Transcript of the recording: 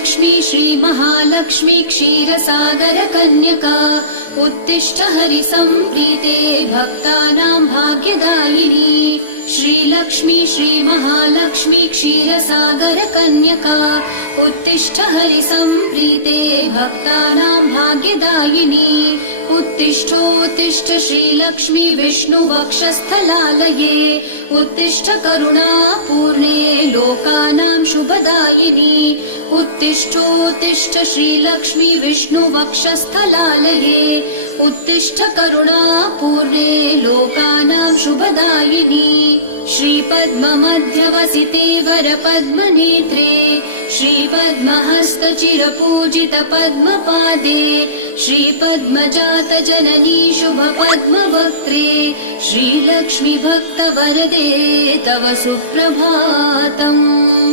श्रीलक्ष्मी श्रीमहालक्ष्मी क्षीरसागरकन्यका उत्तिष्ठ हरिसम्प्रीते भक्तानां भाग्यदायिनी। श्रीलक्ष्मी श्रीमहालक्ष्मी क्षीरसागरकन्यका उत्तिष्ठ हरिसम्प्रीते भक्तानां भाग्यदायिनी। उत्तिष्ठोत्तिष्ठ श्रीलक्ष्मी विष्णुवक्षस्थलालये उत्तिष्ठ करुणापूर्णे लोकानां शुभदायिनी। उत्तिष्ठोत्तिष्ठ श्रीलक्ष्मी विष्णुवक्षस्थलालये उत्तिष्ठ करुणापूर्णे लोकानां शुभदायिनी। श्रीपद्ममध्यवसिते वरपद्मनेत्रे श्रीपद्महस्तचिरपूजित पद्मपादे श्रीपद्मजातजननी शुभपद्मवक्त्रे श्रीलक्ष्मी भक्तवरदे तव सुप्रभातम्।